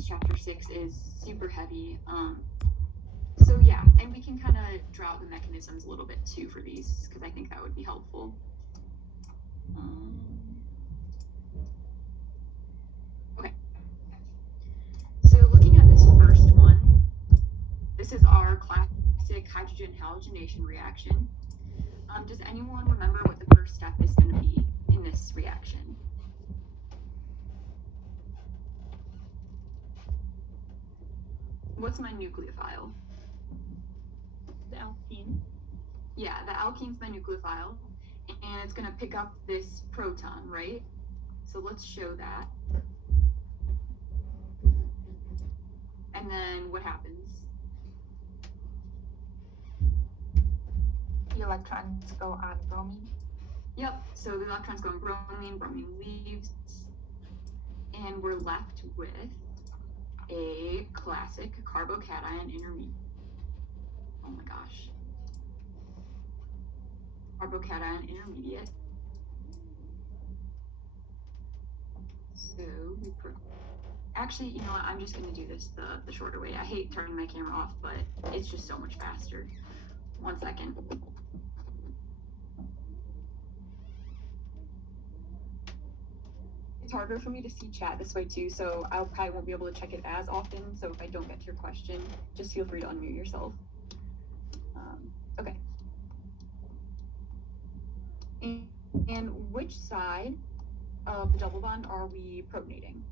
because chapter 6 is super heavy. So yeah, and we can kind of draw out the mechanisms a little bit too for these, because I think that would be helpful. Okay. So looking at this first one, this is our classic hydrogen halogenation reaction. Does anyone remember what the first step is going to be in this reaction? What's my nucleophile? The alkene. Yeah, the alkene's my nucleophile, and it's going to pick up this proton, right? So let's show that. And then what happens? The electrons go on bromine. Yep, so the electrons go on bromine, bromine leaves, and we're left with a classic carbocation intermediate. Oh my gosh. Carbocation intermediate. So we actually, you know what, I'm just going to do this the shorter way. I hate turning my camera off, but it's just so much faster. 1 second. It's harder for me to see chat this way too, so I probably won't be able to check it as often. So if I don't get to your question, just feel free to unmute yourself. Okay. And which side of the double bond are we protonating?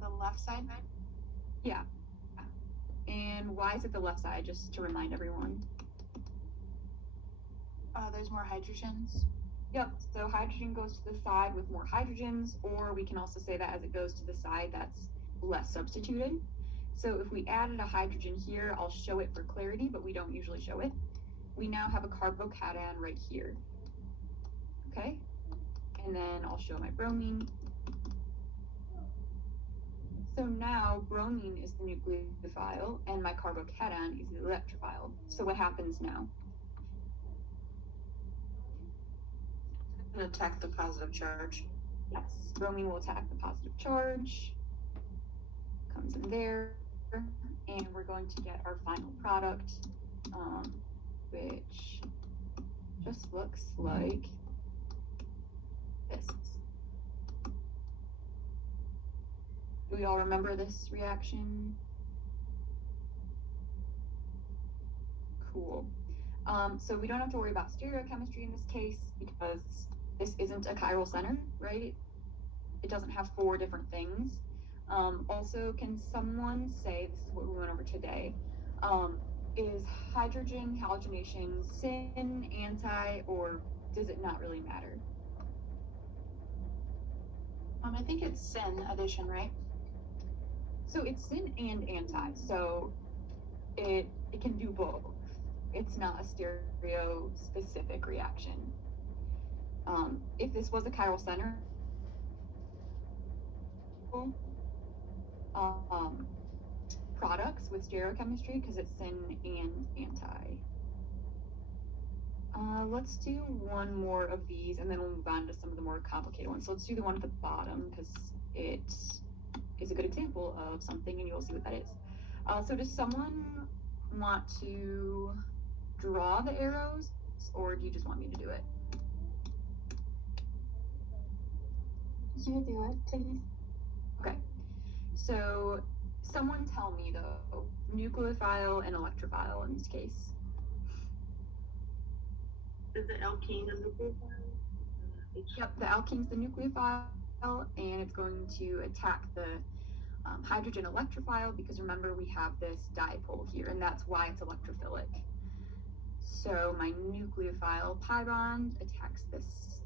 The left side. Yeah. And why is it the left side, just to remind everyone? There's more hydrogens. Yep, so hydrogen goes to the side with more hydrogens, or we can also say that as it goes to the side that's less substituted. So if we added a hydrogen here, I'll show it for clarity, but we don't usually show it. We now have a carbocation right here. Okay, and then I'll show my bromine. So now bromine is the nucleophile and my carbocation is the electrophile. So what happens now? And attack the positive charge. Yes, bromine will attack the positive charge. Comes in there, and we're going to get our final product, which just looks like this. Do we all remember this reaction? Cool. So we don't have to worry about stereochemistry in this case because this isn't a chiral center, right? It doesn't have 4 different things. Also, can someone say, this is what we went over today, is hydrogen halogenation syn, anti, or does it not really matter? I think it's syn addition, right? So it's syn and anti, so it can do both. It's not a stereo-specific reaction. If this was a chiral center, products with stereochemistry because it's syn and anti. Let's do one more of these and then we'll move on to some of the more complicated ones. So let's do the one at the bottom because it is a good example of something and you'll see what that is. So does someone want to draw the arrows or do you just want me to do it? You do it, please. Okay. So someone tell me though, nucleophile and electrophile in this case. Is the alkene a nucleophile? Yep, the alkene's the nucleophile, and it's going to attack the hydrogen electrophile because remember we have this dipole here, and that's why it's electrophilic. So my nucleophile pi bond attacks this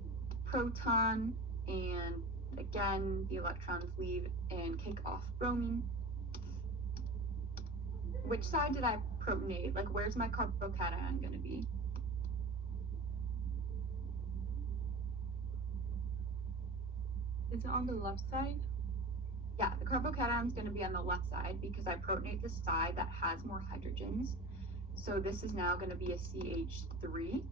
proton, and again, the electrons leave and kick off bromine. Which side did I protonate? Like, where's my carbocation going to be? Is it on the left side? Yeah, the carbocation is going to be on the left side because I protonate the side that has more hydrogens. So this is now going to be a CH3.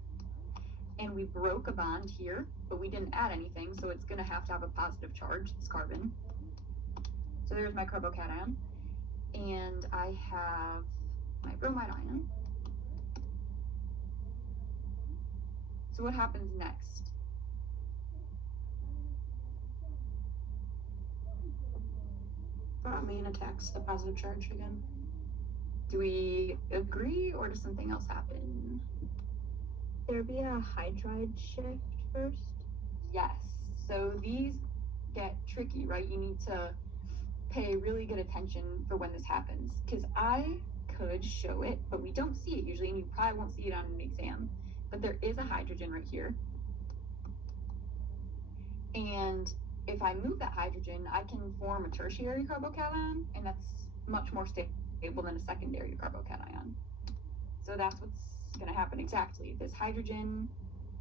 And we broke a bond here, but we didn't add anything, so it's gonna have to have a positive charge, this carbon. So there's my carbocation. And I have my bromide ion. So what happens next? Bromine attacks the positive charge again. Do we agree, or does something else happen? There be a hydride shift first? Yes. So these get tricky, right? You need to pay really good attention for when this happens, because I could show it, but we don't see it usually, and you probably won't see it on an exam. But there is a hydrogen right here. And if I move that hydrogen, I can form a tertiary carbocation, and that's much more stable than a secondary carbocation. So that's what's going to happen exactly. This hydrogen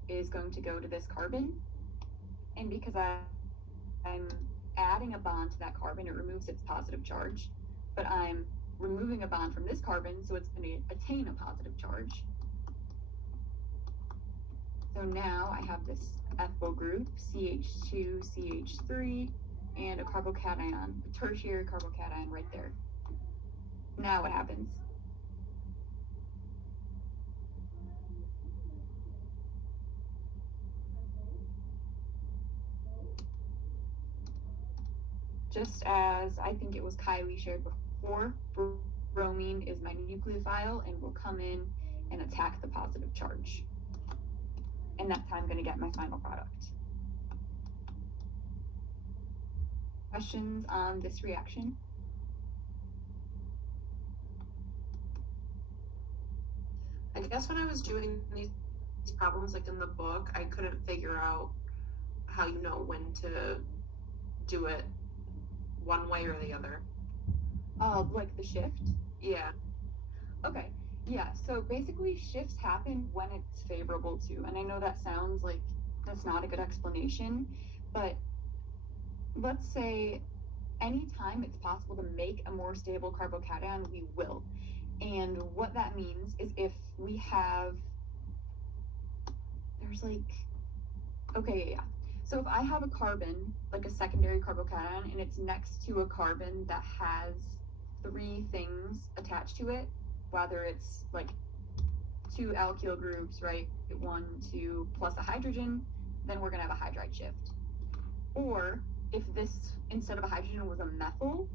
is going to go to this carbon, and because I'm adding a bond to that carbon, it removes its positive charge, but I'm removing a bond from this carbon, so it's going to attain a positive charge. So now I have this ethyl group, CH2, CH3, and a carbocation, a tertiary carbocation right there. Now what happens? Just as I think it was Kylie shared before, bromine is my nucleophile and will come in and attack the positive charge. And that's how I'm going to get my final product. Questions on this reaction? I guess when I was doing these problems like in the book, I couldn't figure out how you know when to do it one way or the other. Like the shift? Yeah. Okay. Yeah, so basically shifts happen when it's favorable to. And I know that sounds like that's not a good explanation, but let's say anytime it's possible to make a more stable carbocation, we will. And what that means is if we have, there's like, okay, yeah. So if I have a carbon, like a secondary carbocation, and it's next to a carbon that has 3 things attached to it, whether it's like 2 alkyl groups, right? 1, 2, plus a hydrogen, then we're gonna have a hydride shift. Or if this, instead of a hydrogen, was a methyl,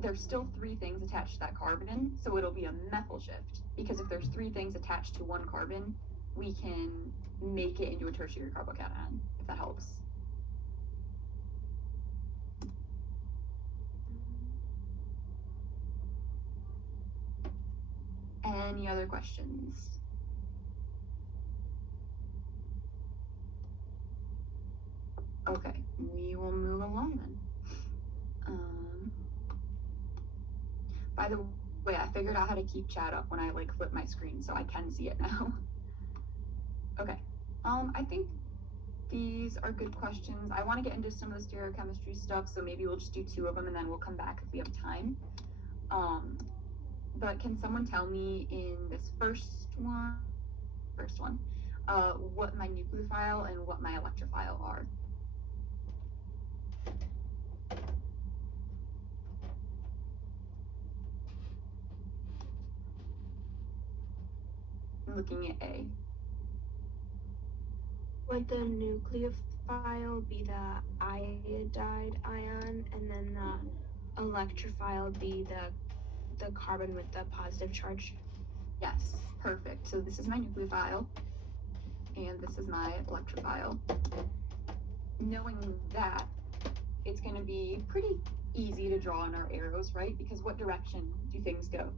there's still 3 things attached to that carbon, so it'll be a methyl shift. Because if there's 3 things attached to one carbon, we can make it into a tertiary carbocation, if that helps. Any other questions? Okay, we will move along then. By the way, I figured out how to keep chat up when I like flip my screen, so I can see it now. Okay, I think these are good questions. I want to get into some of the stereochemistry stuff, so maybe we'll just do 2 of them and then we'll come back if we have time. But can someone tell me in this first one, what my nucleophile and what my electrophile are? I'm looking at A. Would the nucleophile be the iodide ion, and then the electrophile be the carbon with the positive charge? Yes, perfect. So this is my nucleophile, and this is my electrophile. Knowing that, it's going to be pretty easy to draw in our arrows, right? Because what direction do things go?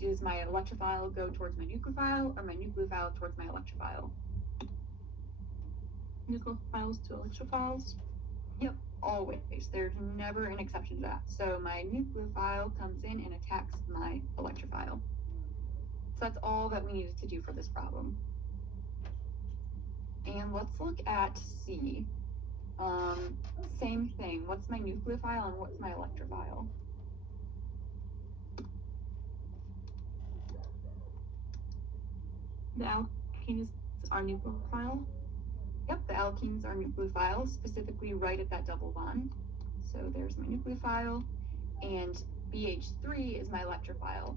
Does my electrophile go towards my nucleophile, or my nucleophile towards my electrophile? Nucleophiles to electrophiles? Yep, always. There's never an exception to that. So my nucleophile comes in and attacks my electrophile. So that's all that we needed to do for this problem. And let's look at C. Same thing. What's my nucleophile and what's my electrophile? The alkene is our nucleophile. Yep, the alkenes are nucleophiles, specifically right at that double bond. So there's my nucleophile, and BH3 is my electrophile.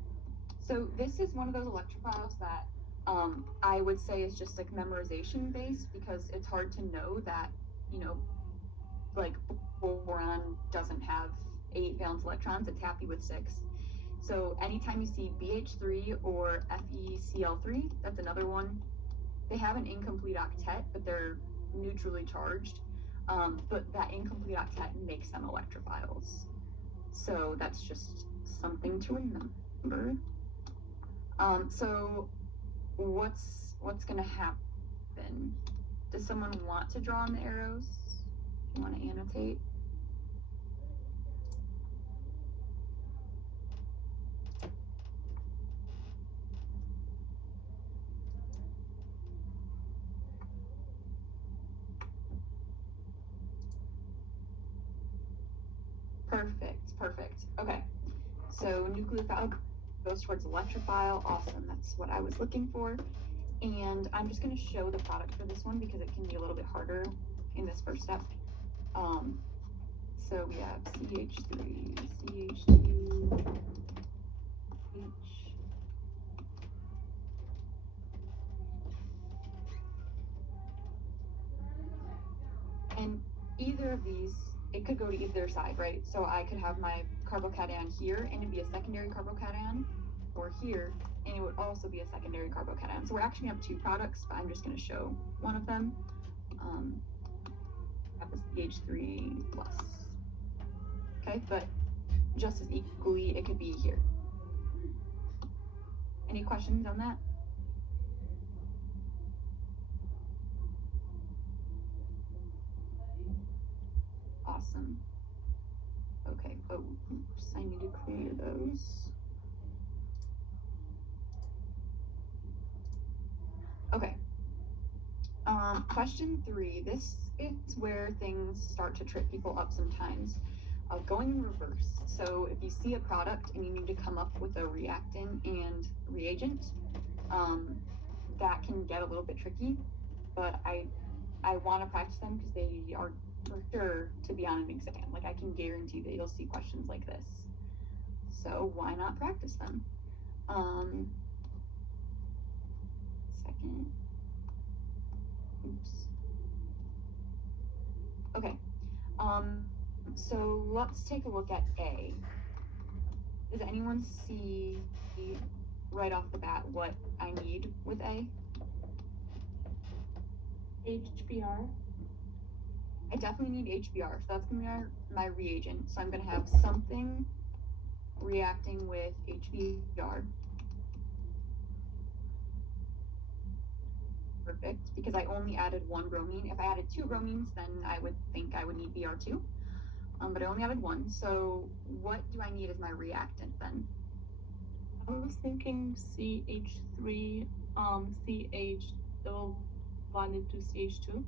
So this is one of those electrophiles that I would say is just like memorization based, because it's hard to know that, you know, like boron doesn't have 8 valence electrons, it's happy with 6. So anytime you see BH3 or FeCl3, that's another one. They have an incomplete octet, but they're neutrally charged. But that incomplete octet makes them electrophiles. So that's just something to remember. So what's gonna happen? Does someone want to draw on the arrows? Do you want to annotate? Perfect. Okay. So nucleophile goes towards electrophile. Awesome. That's what I was looking for. And I'm just going to show the product for this one because it can be a little bit harder in this first step. So we have CH3, CH2, H. And either of these, it could go to either side, right? So I could have my carbocation here and it'd be a secondary carbocation, or here and it would also be a secondary carbocation. So we're actually going to have 2 products, but I'm just going to show one of them. Have the CH3 plus. Okay, but just as equally, it could be here. Any questions on that? Awesome. Okay, oh, oops, I need to clear those. Okay. Question 3. This is where things start to trip people up sometimes. Going in reverse. So if you see a product and you need to come up with a reactant and reagent, that can get a little bit tricky, but I want to practice them because they are for sure to be on an exam. Like I can guarantee that you'll see questions like this. So why not practice them? Second. Oops. Okay. So let's take a look at A. Does anyone see right off the bat what I need with A? HBr. I definitely need HBr, so that's gonna be my reagent. So I'm gonna have something reacting with HBr. Perfect, because I only added 1 bromine. If I added 2 bromines, then I would think I would need Br2. But I only added 1. So what do I need as my reactant then? I was thinking CH3, CH double bonded to CH2.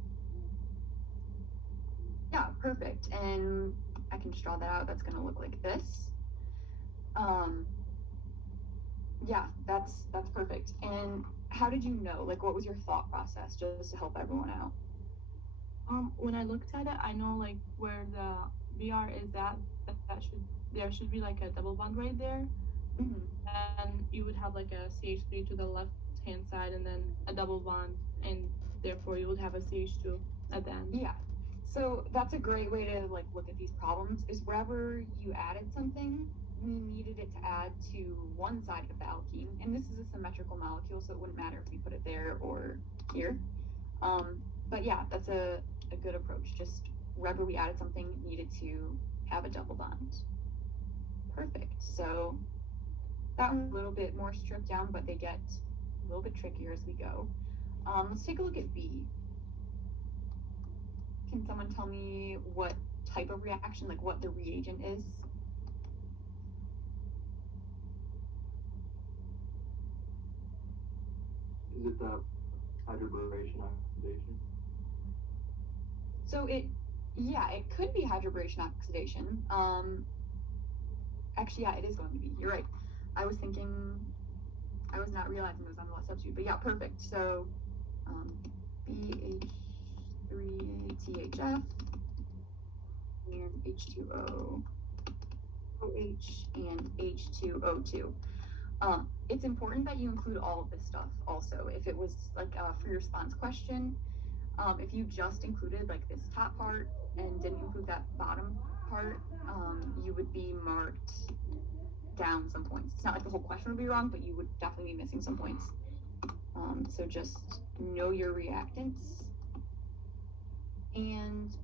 Yeah, perfect. And I can just draw that out. That's going to look like this. Yeah, that's perfect. And how did you know? Like, what was your thought process, just to help everyone out? When I looked at it, I know like where the Br is at. There should be like a double bond right there, Mm-hmm. and you would have like a CH3 to the left hand side, and then a double bond, and therefore you would have a CH2 at the end. Yeah. So that's a great way to like look at these problems. Is wherever you added something, we needed it to add to one side of the alkene, and this is a symmetrical molecule, so it wouldn't matter if we put it there or here. But yeah, that's a good approach. Just wherever we added something needed to have a double bond. Perfect. So that one's a little bit more stripped down, but they get a little bit trickier as we go. Let's take a look at B. Can someone tell me what type of reaction, like what the reagent is? Is it the hydroboration oxidation? So it could be hydroboration oxidation. Actually, yeah, it is going to be. You're right. I was not realizing it was on the last substitute, but yeah, perfect. So BH3 H3THF and H2O OH and H2O2. It's important that you include all of this stuff also. If it was like a free response question, if you just included like this top part and didn't include that bottom part, you would be marked down some points. It's not like the whole question would be wrong, but you would definitely be missing some points. So just know your reactants. And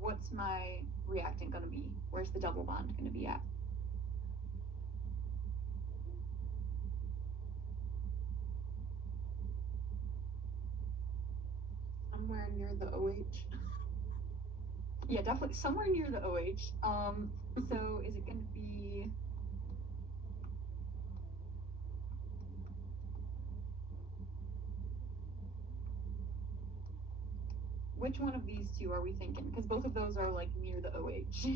what's my reactant going to be? Where's the double bond going to be at? Somewhere near the OH. Yeah, definitely somewhere near the OH. So is it going to be which one of these two are we thinking? Because both of those are like near the OH.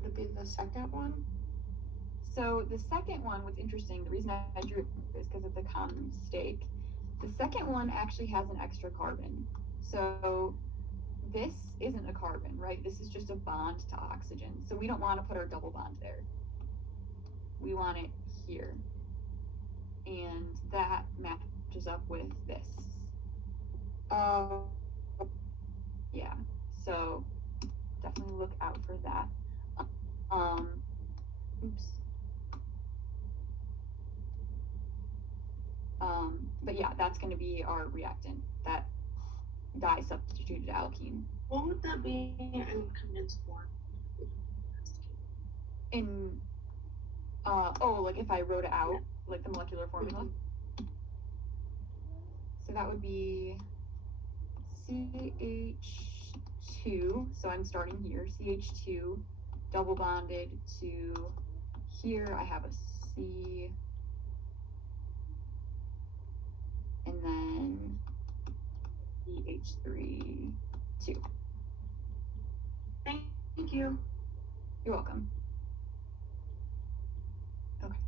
Would it be the second one? So the second one, what's interesting, the reason I drew it is because of the common mistake. The second one actually has an extra carbon. So this isn't a carbon, right? This is just a bond to oxygen. So we don't want to put our double bond there. We want it here. And that matches up with this. Yeah, so definitely look out for that. Oops. But yeah, that's going to be our reactant, that di-substituted alkene. What would that be in condensed form? In, like if I wrote it out, like the molecular formula. So that would be CH2, so I'm starting here, CH2 double bonded to here, I have a C, and then CH3, 2. Thank you. You're welcome. Okay.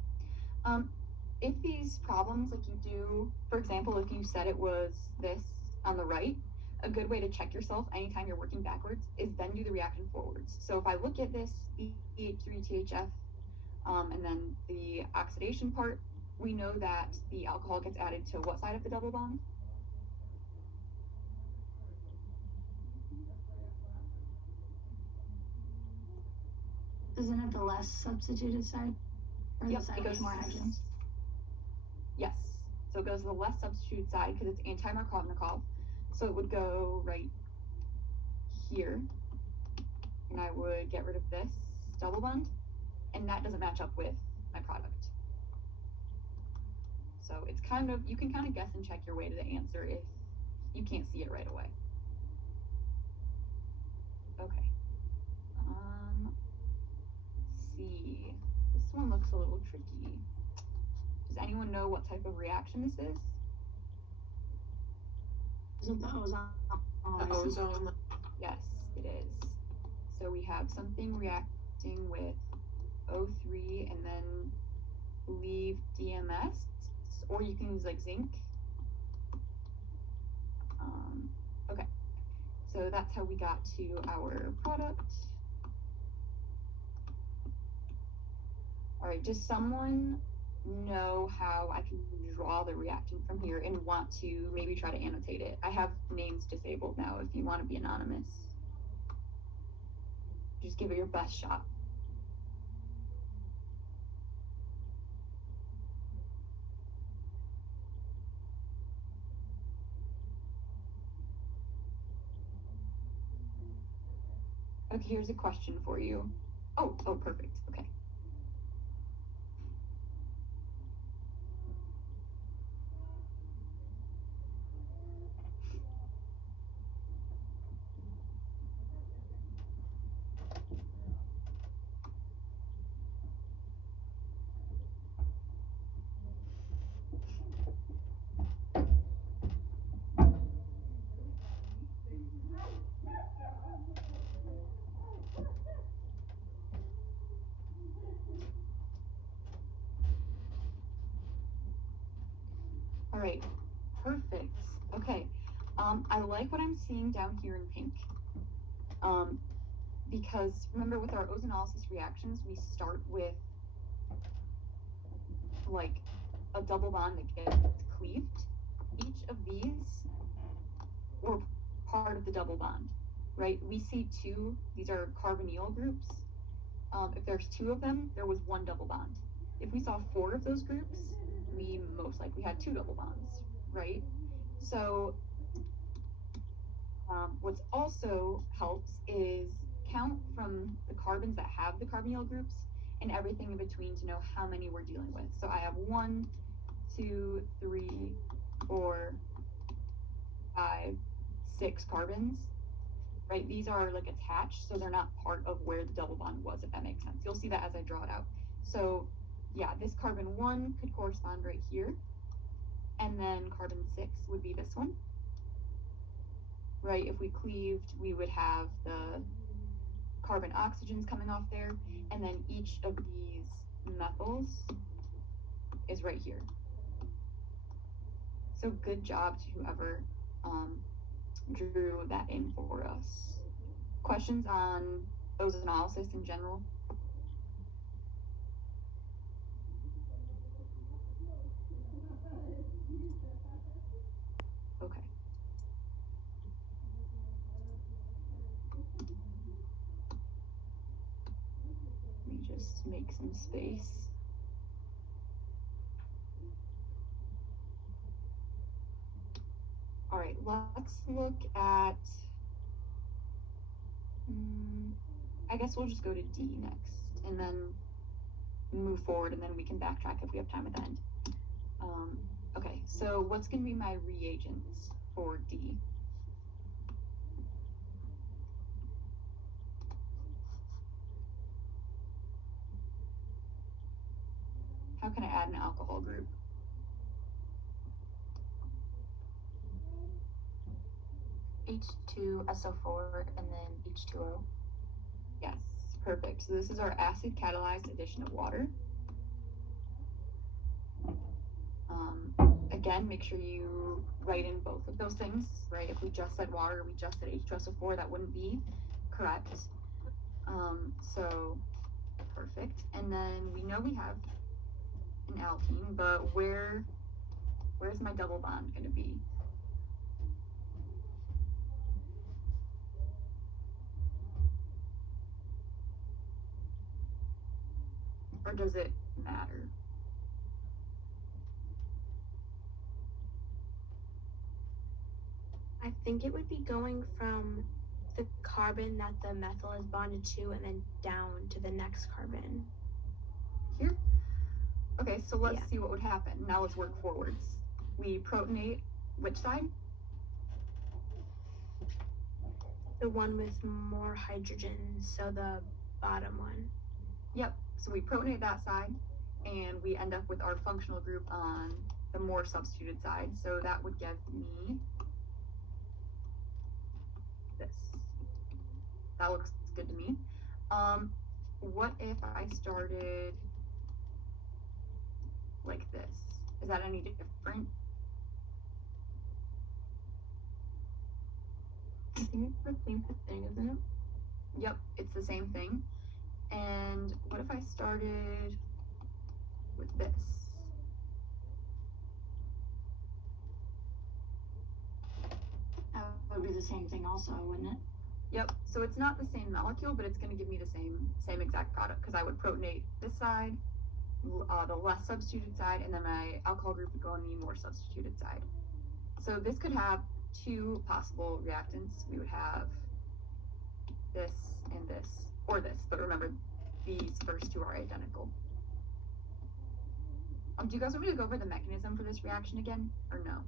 If these problems, like you do, for example, if you said it was this on the right, a good way to check yourself anytime you're working backwards is then do the reaction forwards. So if I look at this BH3THF, and then the oxidation part, we know that the alcohol gets added to what side of the double bond? Isn't it the less substituted side? Or Yep, the side it with goes more hydrogens? Yes. So it goes to the less substituted side because it's anti-Markovnikov. So it would go right here. And I would get rid of this double bond. And that doesn't match up with my product. So it's kind of, you can kind of guess and check your way to the answer if you can't see it right away. Okay. See. This one looks a little tricky. Does anyone know what type of reaction this is? Isn't the ozone? The ozone. Yes, it is. So we have something reacting with O3 and then leave DMS, or you can use like zinc. Okay, so that's how we got to our product. All right, does someone know how I can draw the reactant from here and want to maybe try to annotate it? I have names disabled now if you want to be anonymous. Just give it your best shot. Okay, here's a question for you. Oh, perfect. Okay. right, perfect. Okay, I like what I'm seeing down here in pink. Because remember with our ozonolysis reactions, we start with like a double bond that gets cleaved. Each of these were part of the double bond, right? We see two, these are carbonyl groups. If there's two of them, there was one double bond. If we saw four of those groups, we most likely had two double bonds, right? So what's also helps is count from the carbons that have the carbonyl groups and everything in between to know how many we're dealing with. So I have 1, 2, 3, 4, 5, 6 carbons, right? These are like attached, so they're not part of where the double bond was, if that makes sense. You'll see that as I draw it out. So yeah, this carbon 1 could correspond right here, and then carbon 6 would be this one, right? If we cleaved, we would have the carbon oxygens coming off there, and then each of these methyls is right here. So good job to whoever drew that in for us. Questions on ozonolysis in general? Okay. Let me just make some space. All right, let's look at, I guess we'll just go to D next and then move forward, and then we can backtrack if we have time at the end. Okay, so what's going to be my reagents for D? How can I add an alcohol group? H2SO4 and then H2O. Yes, perfect. So this is our acid catalyzed addition of water. Again, make sure you write in both of those things, right? If we just said water, we just said H2SO4, that wouldn't be correct. So perfect. And then we know we have an alkene, but where's my double bond going to be? Or does it matter? I think it would be going from the carbon that the methyl is bonded to and then down to the next carbon. Here? Okay, so let's see what would happen. Now let's work forwards. We protonate which side? The one with more hydrogen, so the bottom one. Yep, so we protonate that side, and we end up with our functional group on the more substituted side. So that would give me this. That looks good to me. What if I started like this? Is that any different? I think it's the same thing, isn't it? Yep, it's the same thing. And what if I started with this? That would be the same thing also, wouldn't it? Yep, so it's not the same molecule, but it's going to give me the same exact product, because I would protonate this side, the less substituted side, and then my alcohol group would go on the more substituted side. So this could have two possible reactants. We would have this and this, or this, but remember, these first two are identical. Do you guys want me to go over the mechanism for this reaction again, or no?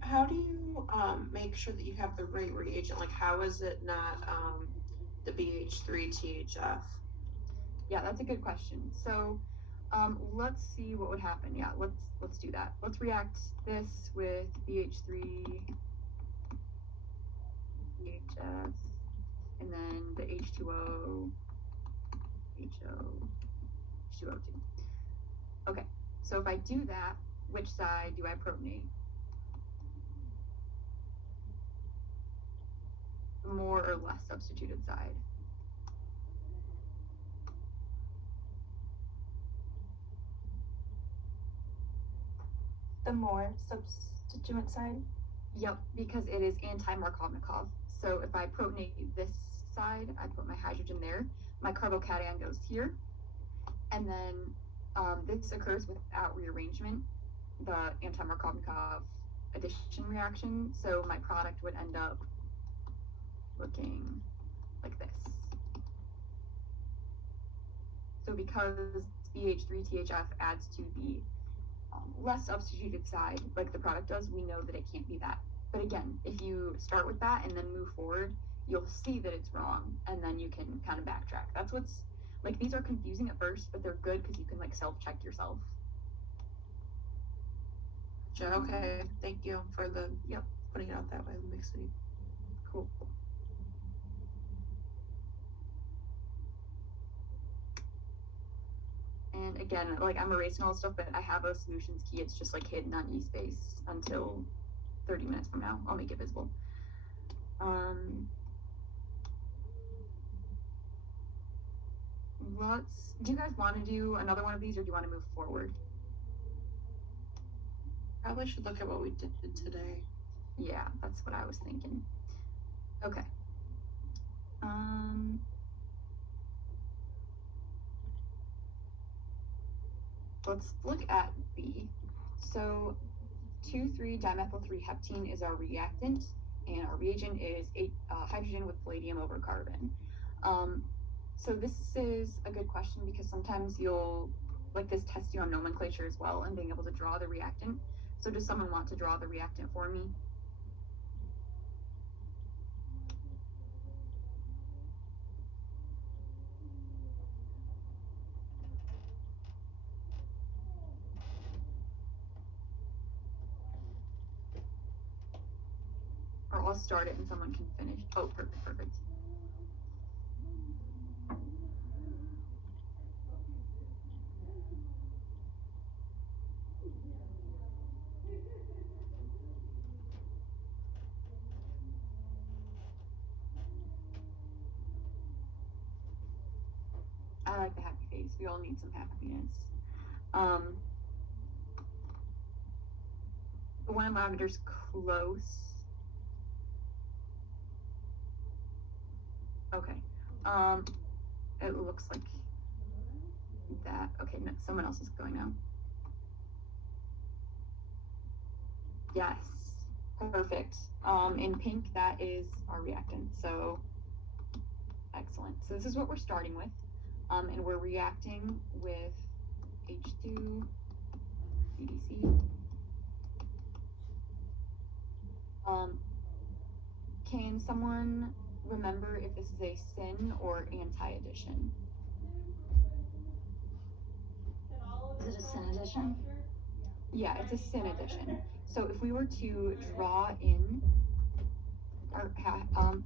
How do you make sure that you have the right reagent? Like, how is it not the BH3THF? Yeah, that's a good question. So let's see what would happen. Yeah, let's do that. Let's react this with BH3 HF, and then the H2O, HO, H2O2. Okay, So if I do that, which side do I protonate? The more or less substituted side? The more substituent side? Yep, because it is anti-Markovnikov. So if I protonate this side, I put my hydrogen there, my carbocation goes here, and then this occurs without rearrangement, the anti-Markovnikov addition reaction. So my product would end up looking like this. So because BH3THF adds to the less substituted side, like the product does, we know that it can't be that. But again, if you start with that and then move forward, you'll see that it's wrong, and then you can kind of backtrack. That's what's, like, these are confusing at first, but they're good because you can, like, self-check yourself. Okay, thank you for the putting it out that way. Makes sense. Cool. And again, like, I'm erasing all this stuff, but I have a solutions key. It's just like hidden on eSpace until 30 minutes from now. I'll make it visible. Do you guys want to do another one of these, or do you want to move forward? Probably should look at what we did today. Yeah, that's what I was thinking. Okay. Let's look at B. So 2,3-dimethyl-3-heptene is our reactant, and our reagent is hydrogen with palladium over carbon. So this is a good question because sometimes you'll, like, this tests you on nomenclature as well and being able to draw the reactant. So does someone want to draw the reactant for me? Or I'll start it and someone can finish. Oh, perfect, perfect. I like the happy face. We all need some happiness. The 1 millimeter's close. Okay. It looks like that. Okay, no, someone else is going now. Yes, perfect. In pink, that is our reactant. So excellent. So this is what we're starting with. And we're reacting with H2, CDC. Can someone remember if this is a syn or anti-addition? Is it a syn addition? Yeah, it's a syn addition. So if we were to draw in, or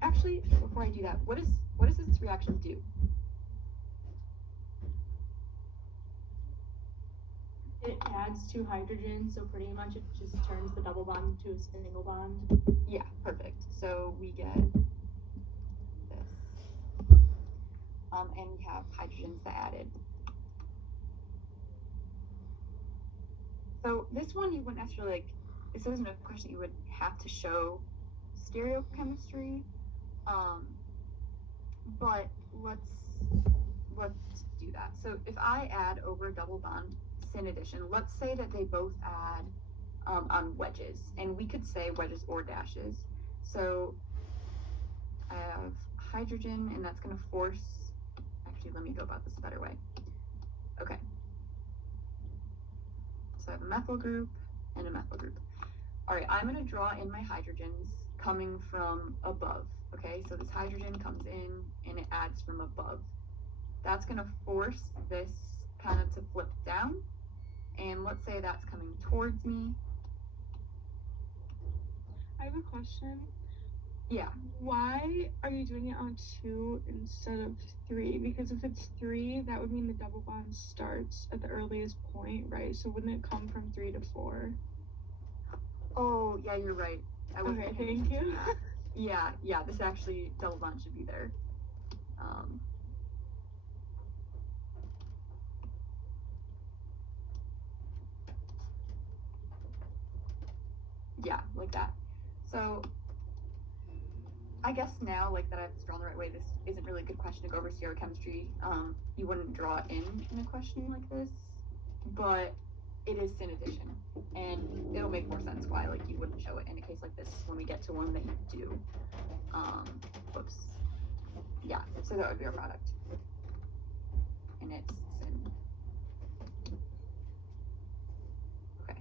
actually, before I do that, what does this reaction do? It adds 2 hydrogens, so pretty much it just turns the double bond to a single bond. Yeah, perfect. So we get this. And we have hydrogens that added. So this one you wouldn't necessarily, like, this isn't a question you would have to show stereochemistry. But let's do that. So if I add over a double bond syn addition, let's say that they both add on wedges, and we could say wedges or dashes. So I have hydrogen, and that's going to force, actually, let me go about this a better way. Okay. So I have a methyl group and a methyl group. All right, I'm going to draw in my hydrogens coming from above. Okay, so this hydrogen comes in and it adds from above. That's going to force this kind of to flip down. And let's say that's coming towards me. I have a question. Yeah. Why are you doing it on 2 instead of 3? Because if it's 3, that would mean the double bond starts at the earliest point, right? So wouldn't it come from 3 to 4? Oh, yeah, you're right. I wasn't Okay, paying thank attention you. to that. Yeah, this actually, double bond should be there. Yeah, like that. So I guess now, like that I've drawn the right way, this isn't really a good question to go over stereochemistry. You wouldn't draw it in a question like this, but it is syn addition, and it'll make more sense why like you wouldn't show it in a case like this when we get to one that you do. Whoops. Yeah, so that would be our product, and it's syn. Okay.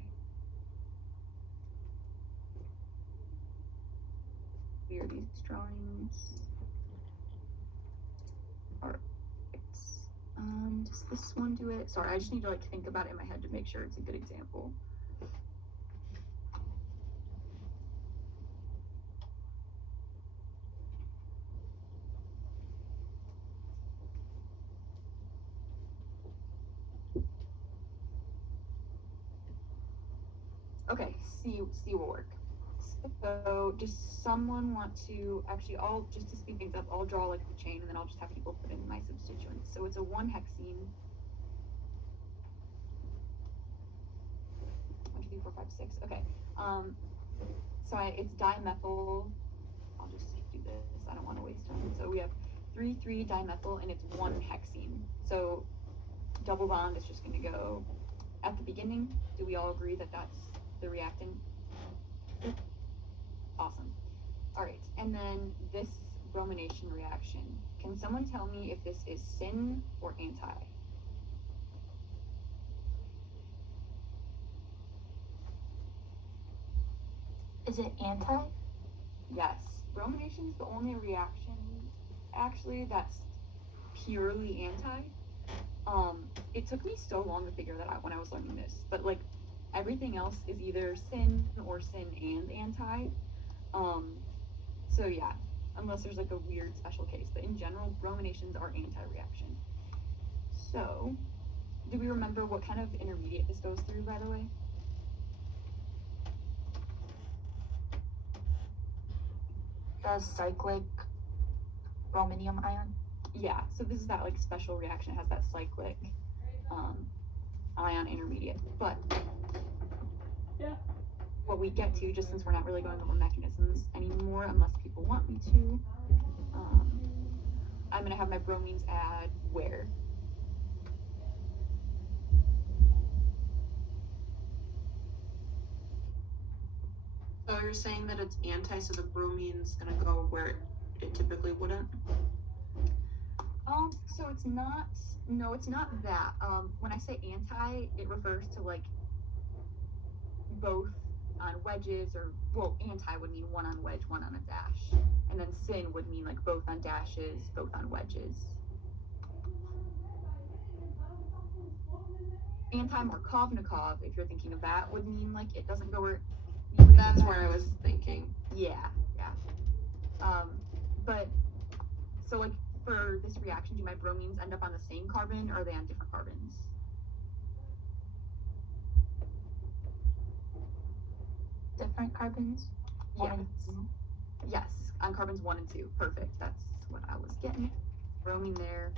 Here are these drawings. Alright. Does this one do it? Sorry, I just need to like think about it in my head to make sure it's a good example. Okay, C will work. So does someone want to, actually I'll, just to speed things up, I'll draw like the chain and then I'll just have people put in my substituents. So it's a 1-hexene. 1, 2, 3, 4, 5, 6. Okay. So it's dimethyl. I'll just do this. I don't want to waste time. So we have 3,3-dimethyl and it's 1-hexene. So double bond is just going to go at the beginning. Do we all agree that that's the reactant? Awesome. All right, and then this bromination reaction. Can someone tell me if this is syn or anti? Is it anti? Yes. Bromination is the only reaction, actually, that's purely anti. It took me so long to figure that out when I was learning this, but like everything else is either syn or syn and anti. So yeah, unless there's like a weird special case, but in general, brominations are anti-reaction. So, do we remember what kind of intermediate this goes through, by the way? The cyclic brominium ion? Yeah, so this is that like special reaction, it has that cyclic ion intermediate. But Yeah. what we get to, just since we're not really going over mechanisms anymore, unless people want me to, I'm gonna have my bromines add where? So you're saying that it's anti, so the bromine's gonna go where it typically wouldn't? So it's not, no, it's not that. When I say anti, it refers to like both on wedges, or, well, anti would mean one on wedge, one on a dash. And then syn would mean like both on dashes, both on wedges. Anti-Markovnikov, if you're thinking of that, would mean like it doesn't go where you would. That's where I was thinking. Yeah. But so like for this reaction, do my bromines end up on the same carbon, or are they on different carbons? Different carbons? Yes. Yes, on carbons 1 and 2. Perfect. That's what I was getting. Bromine there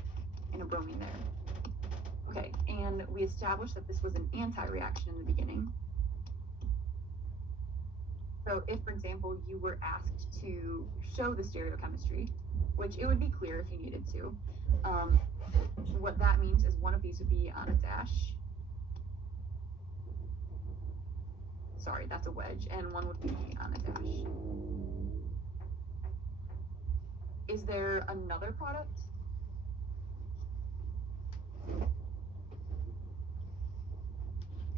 and a bromine there. Okay, and we established that this was an anti-reaction in the beginning. So if, for example, you were asked to show the stereochemistry, which it would be clear if you needed to, what that means is one of these would be on a dash. Sorry, that's a wedge, and one would be on a dash. Is there another product?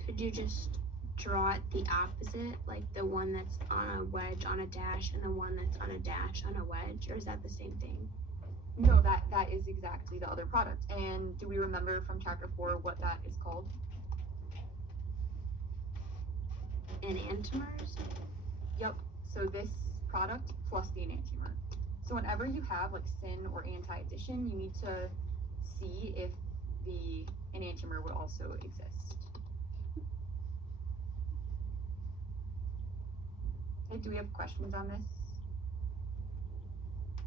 Could you just draw it the opposite, like the one that's on a wedge on a dash and the one that's on a dash on a wedge, or is that the same thing? No, that is exactly the other product. And do we remember from chapter 4 what that is called? Enantiomers? Yep. So this product plus the enantiomer. So whenever you have like syn or anti-addition, you need to see if the enantiomer would also exist. Okay, do we have questions on this?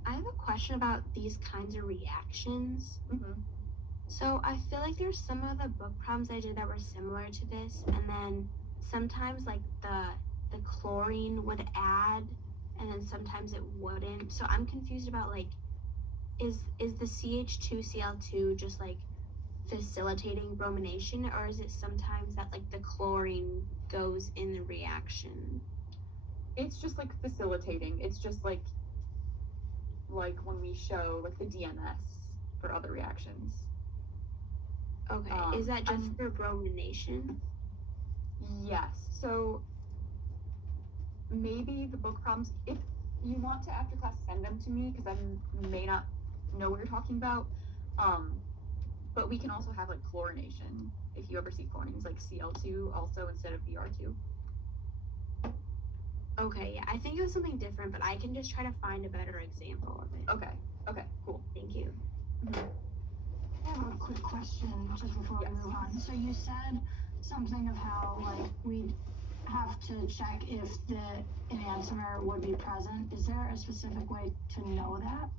I have a question about these kinds of reactions. Mm-hmm. So I feel like there's some of the book problems I did that were similar to this, and then sometimes like the chlorine would add, and then sometimes it wouldn't. So I'm confused about like, is the CH2Cl2 just like facilitating bromination, or is it sometimes that like the chlorine goes in the reaction? It's just like facilitating. It's just like when we show like the DMS for other reactions. Okay, is that just for bromination? Yes. So maybe the book problems, if you want to after class send them to me, because I may not know what you're talking about. But we can also have like chlorination if you ever see chlorinings like Cl2 also instead of Br2. Okay, yeah, I think it was something different, but I can just try to find a better example of it. Okay, cool. Thank you. Mm-hmm. I have a quick question just before we move on. So you said something of how like we'd have to check if the enantiomer would be present. Is there a specific way to know that?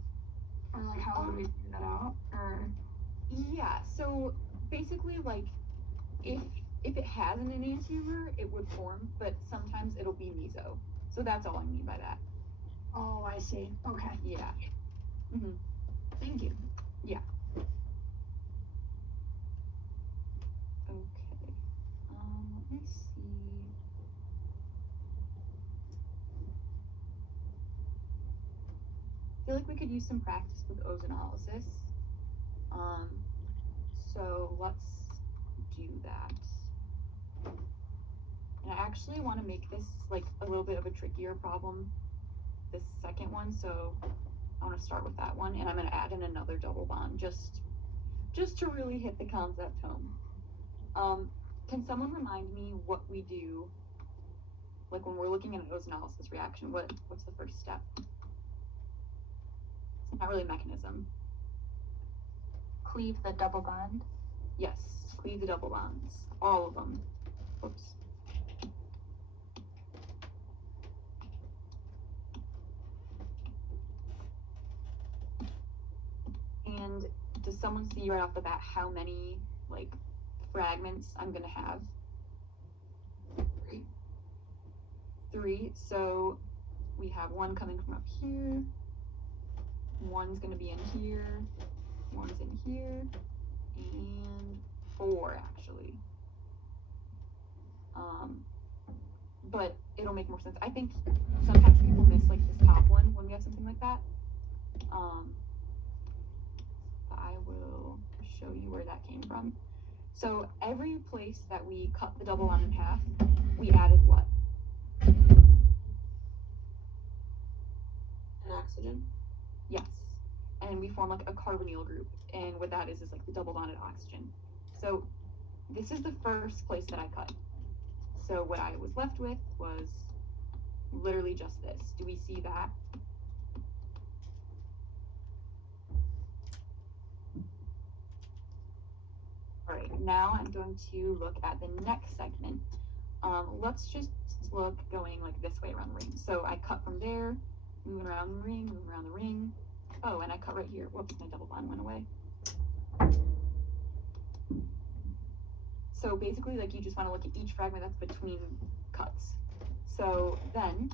Or like how would we figure that out? Or yeah, so basically like if it has an enantiomer, it would form, but sometimes it'll be meso. So that's all I mean by that. oh, I see. Okay. Yeah. Mm-hmm. Thank you. Yeah. Okay. Let me see. I feel like we could use some practice with ozonolysis. So let's do that. And I actually want to make this like a little bit of a trickier problem, this second one. So I want to start with that one, and I'm going to add in another double bond just to really hit the concept home. Can someone remind me what we do, like when we're looking at an ozonolysis reaction? What's the first step? It's not really a mechanism. Cleave the double bond. Yes, cleave the double bonds, all of them. Whoops. And does someone see right off the bat how many like fragments I'm gonna have? 3. So we have one coming from up here, one's gonna be in here, one's in here, and 4 actually. But it'll make more sense. I think sometimes people miss like this top one when we have something like that. I will show you where that came from. So every place that we cut the double bond in half, we added what? An oxygen? Yes. And we form like a carbonyl group. And what that is like the double bonded oxygen. So this is the first place that I cut. So what I was left with was literally just this. Do we see that? All right, now I'm going to look at the next segment. Let's just look going like this way around the ring. So I cut from there, moving around the ring, moving around the ring. Oh, and I cut right here. Whoops, my double bond went away. So basically, like you just want to look at each fragment that's between cuts. So then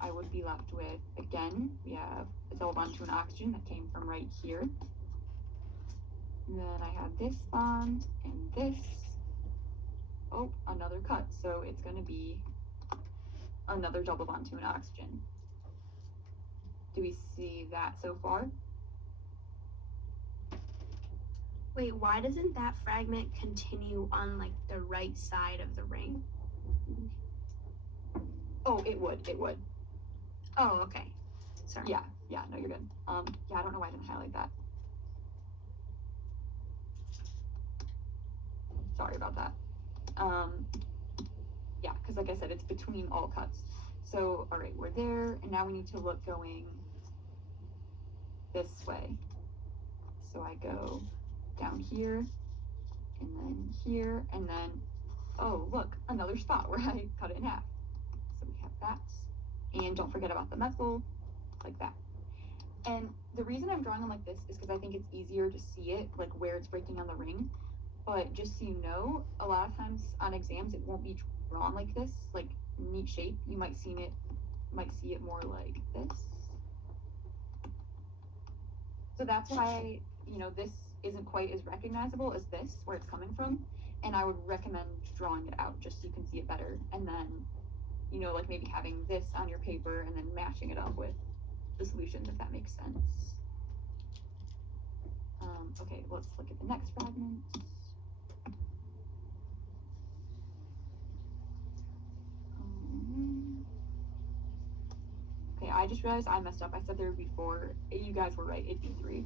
I would be left with, again, we have a double bond to an oxygen that came from right here. And then I have this bond and this. Oh, another cut. So it's going to be another double bond to an oxygen. Do we see that so far? Wait, why doesn't that fragment continue on like the right side of the ring? Oh, it would. Oh, okay. Sorry. Yeah, no, you're good. Yeah, I don't know why I didn't highlight that. Sorry about that. Yeah, because like I said, it's between all cuts. So, all right, we're there, and now we need to look going this way. So I go down here, and then here, and then, oh, look, another spot where I cut it in half. So we have that. And don't forget about the methyl, like that. And the reason I'm drawing them like this is because I think it's easier to see it, like where it's breaking on the ring. But just so you know, a lot of times on exams, it won't be drawn like this, like neat shape. You might see it more like this. So that's why, this isn't quite as recognizable as this, where it's coming from. And I would recommend drawing it out just so you can see it better. And then, like maybe having this on your paper and then matching it up with the solutions, if that makes sense. Okay, let's look at the next fragment. Okay, I just realized I messed up. I said there would be 4. You guys were right. It'd be 3.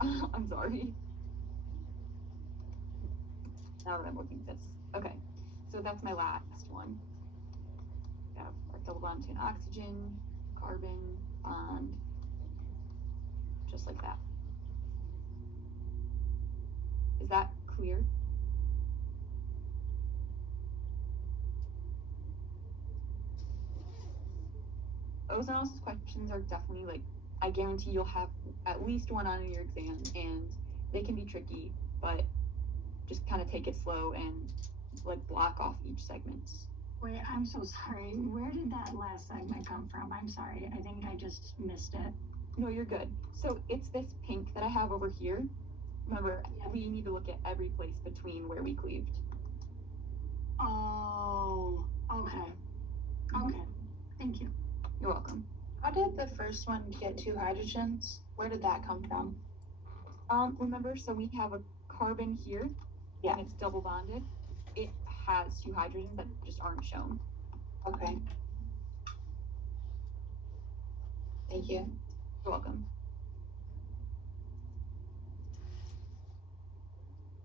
I'm sorry. Now that I'm looking at this. Okay, so that's my last one. We have our double bond to an oxygen, carbon, bond, just like that. Is that clear? Ozone questions are definitely like, I guarantee you'll have at least one on your exam, and they can be tricky, but just kind of take it slow and like block off each segment. Wait, I'm so sorry. Where did that last segment come from? I'm sorry. I think I just missed it. No, you're good. So it's this pink that I have over here. Remember, we need to look at every place between where we cleaved. Oh, okay. Okay. Thank you. You're welcome. How did the first one get 2 hydrogens? Where did that come from? Remember, so we have a carbon here, Yeah. and it's double bonded. It has 2 hydrogens that just aren't shown. Okay. Thank you. You're welcome.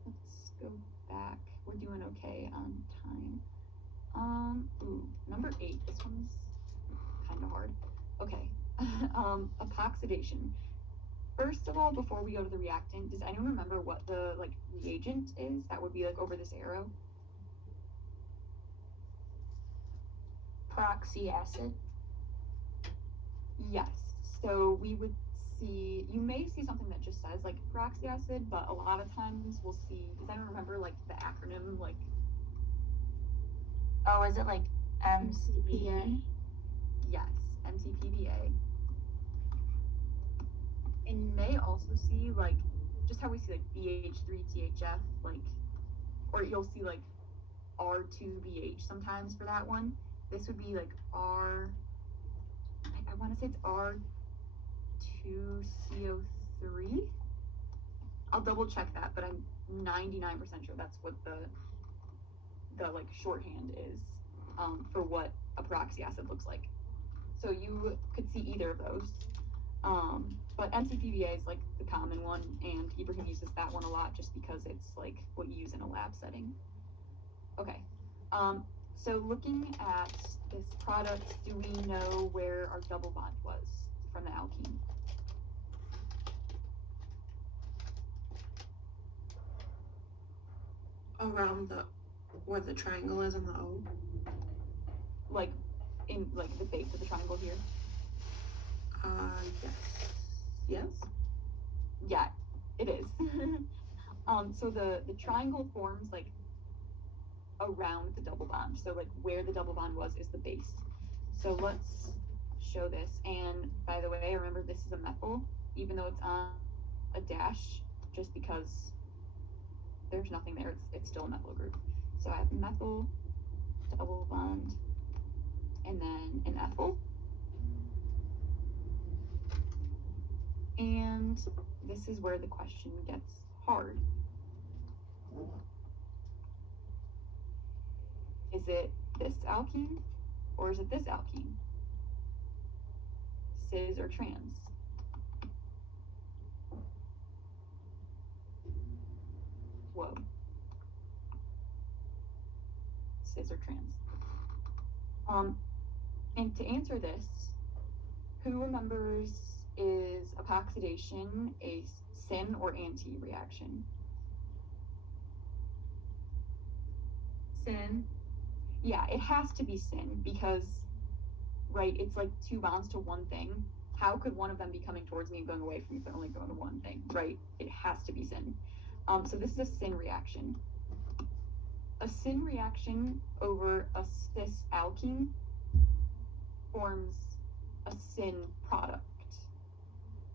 Let's go back. We're doing okay on time. Number 8. This one's kind of hard. Okay. Epoxidation. First of all, before we go to the reactant, does anyone remember what the reagent is? That would be like over this arrow. Peroxy acid. Yes. So we would see, you may see something that just says like peroxy acid, but a lot of times we'll see, does anyone remember like the acronym, like? Oh, is it like MCPA? Yes, MTPBA. And you may also see like, just how we see like BH3THF, like, or you'll see like R2BH sometimes for that one. This would be like I want to say it's R2CO3. I'll double check that, but I'm 99% sure that's what the like shorthand is for what a peroxy acid looks like. So you could see either of those. But MCPBA is like the common one, and Ibrahim uses that one a lot just because it's like what you use in a lab setting. Okay. So looking at this product, do we know where our double bond was from the alkene? Around where the triangle is on the O? Like in like the base of the triangle here? Yes. Yes? Yeah, it is. So the triangle forms like around the double bond. So like where the double bond was is the base. So let's show this. And by the way, remember this is a methyl, even though it's on a dash, just because there's nothing there, it's still a methyl group. So I have methyl, double bond, and then an ethyl. And this is where the question gets hard. Is it this alkene or is it this alkene? Cis or trans? Whoa. Cis or trans? And to answer this, who remembers, is epoxidation a syn or anti reaction? Syn. Yeah, it has to be syn because, right, it's like two bonds to one thing. How could one of them be coming towards me and going away from me if they're only going to one thing, right? It has to be syn. So this is a syn reaction. A syn reaction over a cis alkene forms a syn product,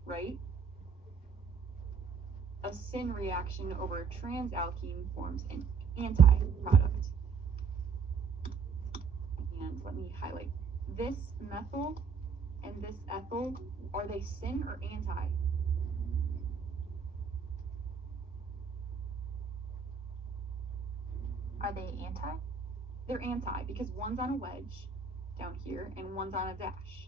right? A syn reaction over a trans alkene forms an anti-product. And let me highlight. This methyl and this ethyl, are they syn or anti? Are they anti? They're anti because one's on a wedge down here and one's on a dash.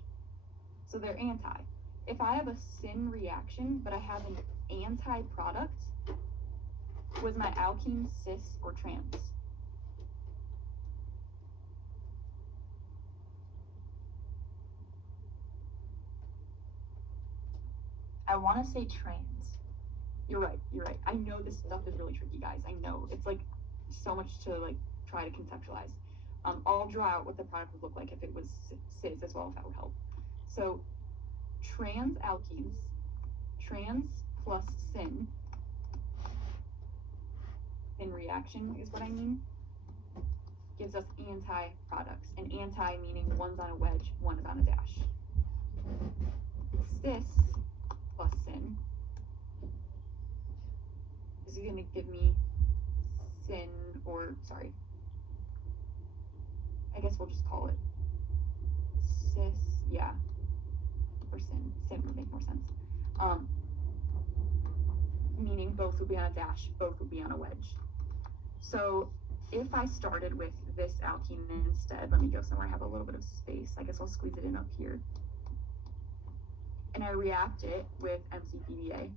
So they're anti. If I have a syn reaction, but I have an anti-product, was my alkene cis or trans? I want to say trans. You're right. I know this stuff is really tricky, guys. I know. It's like so much to like try to conceptualize. I'll draw out what the product would look like if it was cis as well, if that would help. So trans alkenes, trans plus syn reaction is what I mean, gives us anti-products. And anti meaning one's on a wedge, one is on a dash. Cis plus syn is going to give me syn, or sorry, I guess we'll just call it cis, yeah, or syn. Syn would make more sense. Meaning both would be on a dash, both would be on a wedge. So if I started with this alkene instead, let me go somewhere I have a little bit of space. I guess I'll squeeze it in up here. And I react it with MCPBA.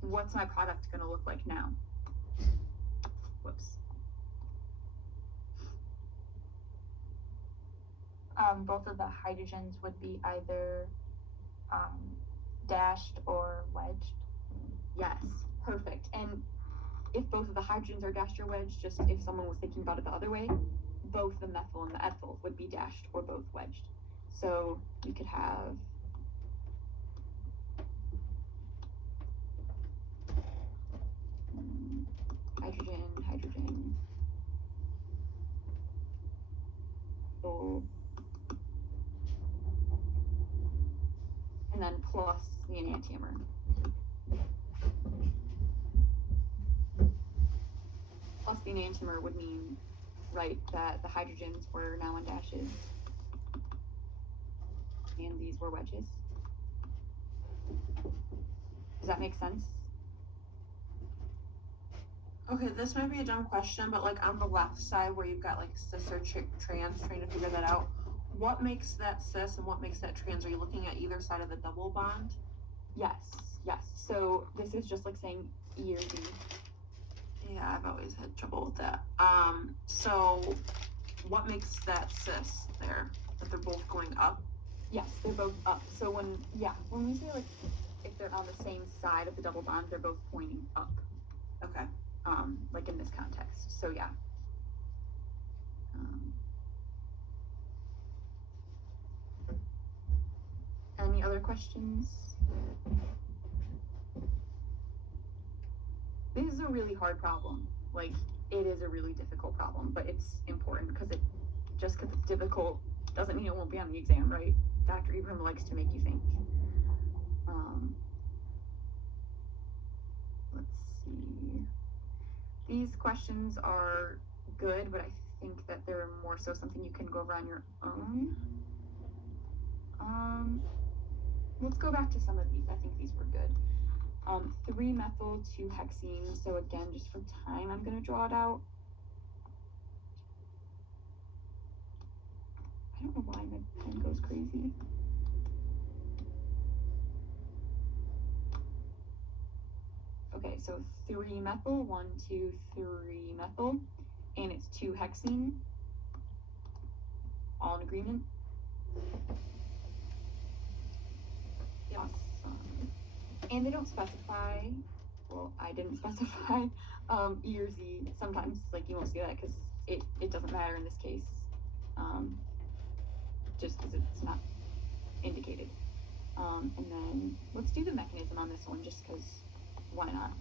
What's my product going to look like now? Whoops. Both of the hydrogens would be either dashed or wedged. Yes, perfect. And if both of the hydrogens are dashed or wedged, just if someone was thinking about it the other way, both the methyl and the ethyl would be dashed or both wedged. So we could have hydrogen, hydrogen, ethyl, and then plus the enantiomer. Plus the enantiomer would mean, right, that the hydrogens were now in dashes and these were wedges. Does that make sense? Okay, this might be a dumb question, but like on the left side where you've got like cis or trans, trying to figure that out, what makes that cis and what makes that trans? Are you looking at either side of the double bond? Yes. So this is just like saying E or D. Yeah, I've always had trouble with that. So what makes that cis there? That they're both going up? Yes, they're both up. So when we say like if they're on the same side of the double bond, they're both pointing up. Okay. Like in this context. So yeah. Any other questions? This is a really hard problem. Like, it is a really difficult problem, but it's important because just because it's difficult doesn't mean it won't be on the exam, right? Dr. Ibrahim likes to make you think. Let's see. These questions are good, but I think that they're more so something you can go over on your own. Let's go back to some of these. I think these were good. 3-methyl-2-hexene. So again, just for time, I'm going to draw it out. I don't know why my pen goes crazy. Okay, so 3-methyl, 1, 2, 3-methyl. and it's 2-hexene. All in agreement? Yep. Awesome. And they don't specify, well, I didn't specify E or Z. Sometimes, like, you won't see that because it doesn't matter in this case, just because it's not indicated. And then let's do the mechanism on this one just because why not?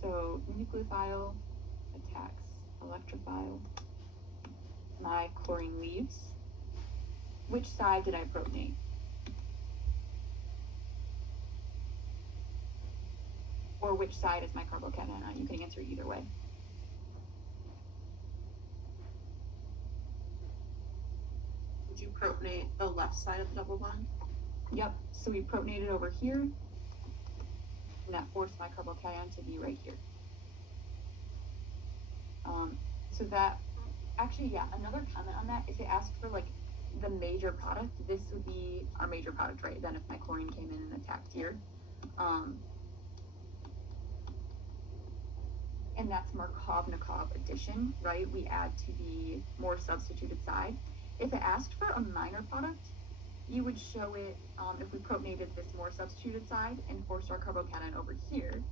So nucleophile attacks electrophile. My chlorine leaves. Which side did I protonate? Or which side is my carbocation on? You can answer either way. Would you protonate the left side of the double bond? Yep, so we protonated over here, and that forced my carbocation to be right here. So that, actually, yeah, another comment on that, if it asked for like the major product, this would be our major product, right? Then if my chlorine came in and attacked here. And that's Markovnikov addition, right? We add to the more substituted side. If it asked for a minor product, you would show it if we protonated this more substituted side and forced our carbocation over here.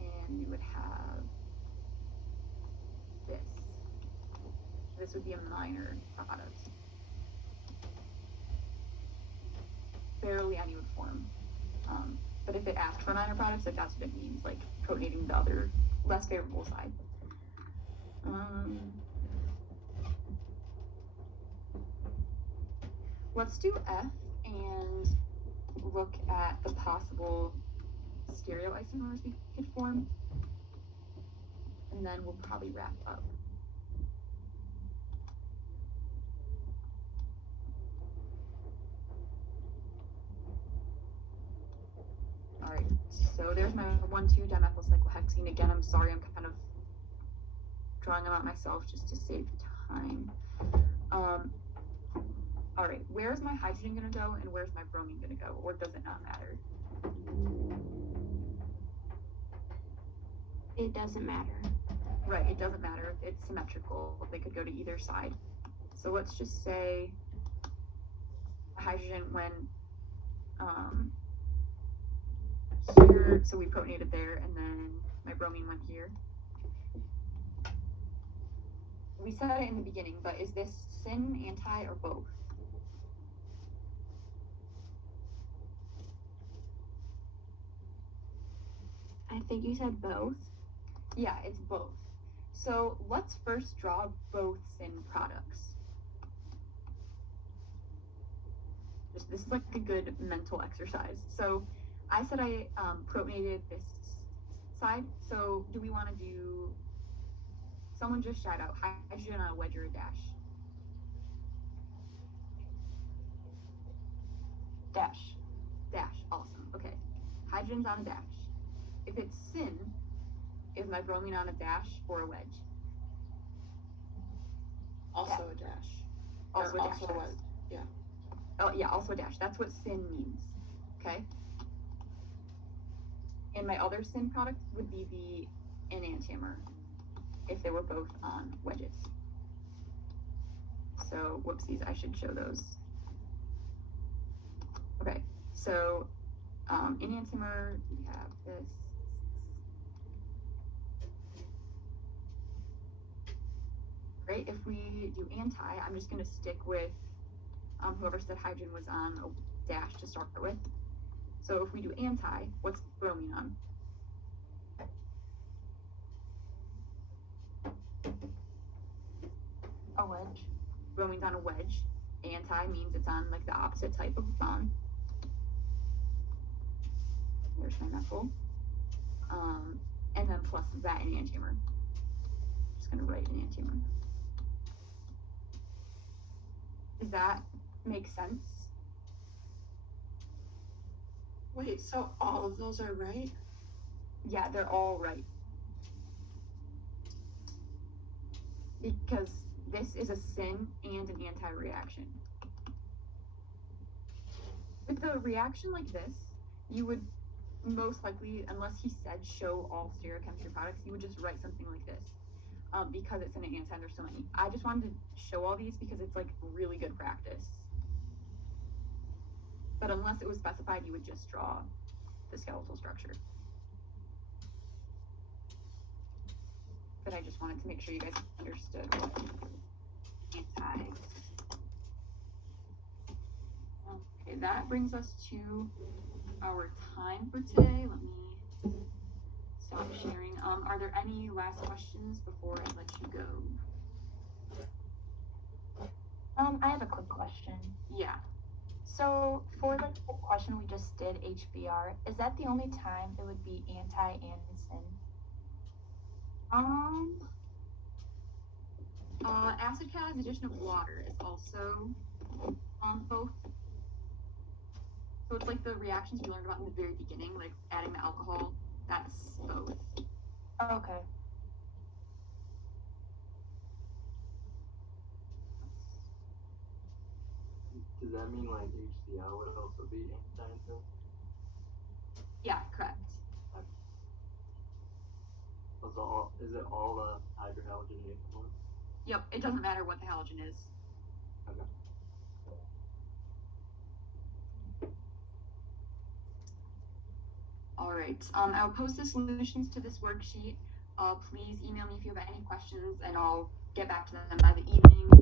And we would have this. This would be a minor product. Barely any would form. But if it asked for minor products, like that's what it means, like protonating the other less favorable side. Let's do F and look at the possible stereoisomers we could form. And then we'll probably wrap up. All right, so there's my 1,2-dimethylcyclohexene. Again, I'm sorry, I'm kind of drawing them out myself just to save time. All right, where's my hydrogen gonna go and where's my bromine gonna go, or does it not matter? It doesn't matter. Right, it doesn't matter. It's symmetrical. They could go to either side. So let's just say hydrogen went here, so we protonated there, and then my bromine went here. We said it in the beginning, but is this syn, anti, or both? I think you said both. Yeah, it's both. So let's first draw both syn products. This is like a good mental exercise. So I said I protonated this side. So do we want to do, someone just shout out hydrogen on a wedge or a dash? Dash. Dash, awesome, okay. Hydrogen's on a dash. If it's syn, is my bromine on a dash or a wedge? Also a dash. Also Or a dash. also a wedge. Yeah. Oh yeah, also a dash. That's what syn means. Okay. And my other syn product would be the enantiomer if they were both on wedges. So whoopsies, I should show those. Okay, so enantiomer, we have this. Great, if we do anti, I'm just gonna stick with whoever said hydrogen was on a dash to start with. So if we do anti, what's bromine on? A wedge. Bromine's on a wedge. Anti means it's on like the opposite type of bond. There's my methyl. And then plus that enantiomer. Just gonna write enantiomer. Does that make sense? Wait, so all of those are right? Yeah, they're all right. Because this is a syn and an anti-reaction. With a reaction like this, you would most likely, unless he said show all stereochemistry products, you would just write something like this. Because it's an answer, there's so many. I just wanted to show all these because it's like really good practice. But unless it was specified, you would just draw the skeletal structure. But I just wanted to make sure you guys understood what anti. Okay, that brings us to our time for today. Let me stop sharing. Are there any last questions before I let you go? I have a quick question. Yeah. So for like the question we just did, HBr, is that the only time it would be anti and sin? Acid catalyzed addition of water is also both. So it's like the reactions we learned about in the very beginning, like adding the alcohol. That's both. Okay. Does that mean like HCl would also be anti-sin? Yeah, correct. So is it all the hydrohalogenated ones? Yep, it doesn't matter what the halogen is. Okay. All right. I'll post the solutions to this worksheet. Please email me if you have any questions, and I'll get back to them by the evening.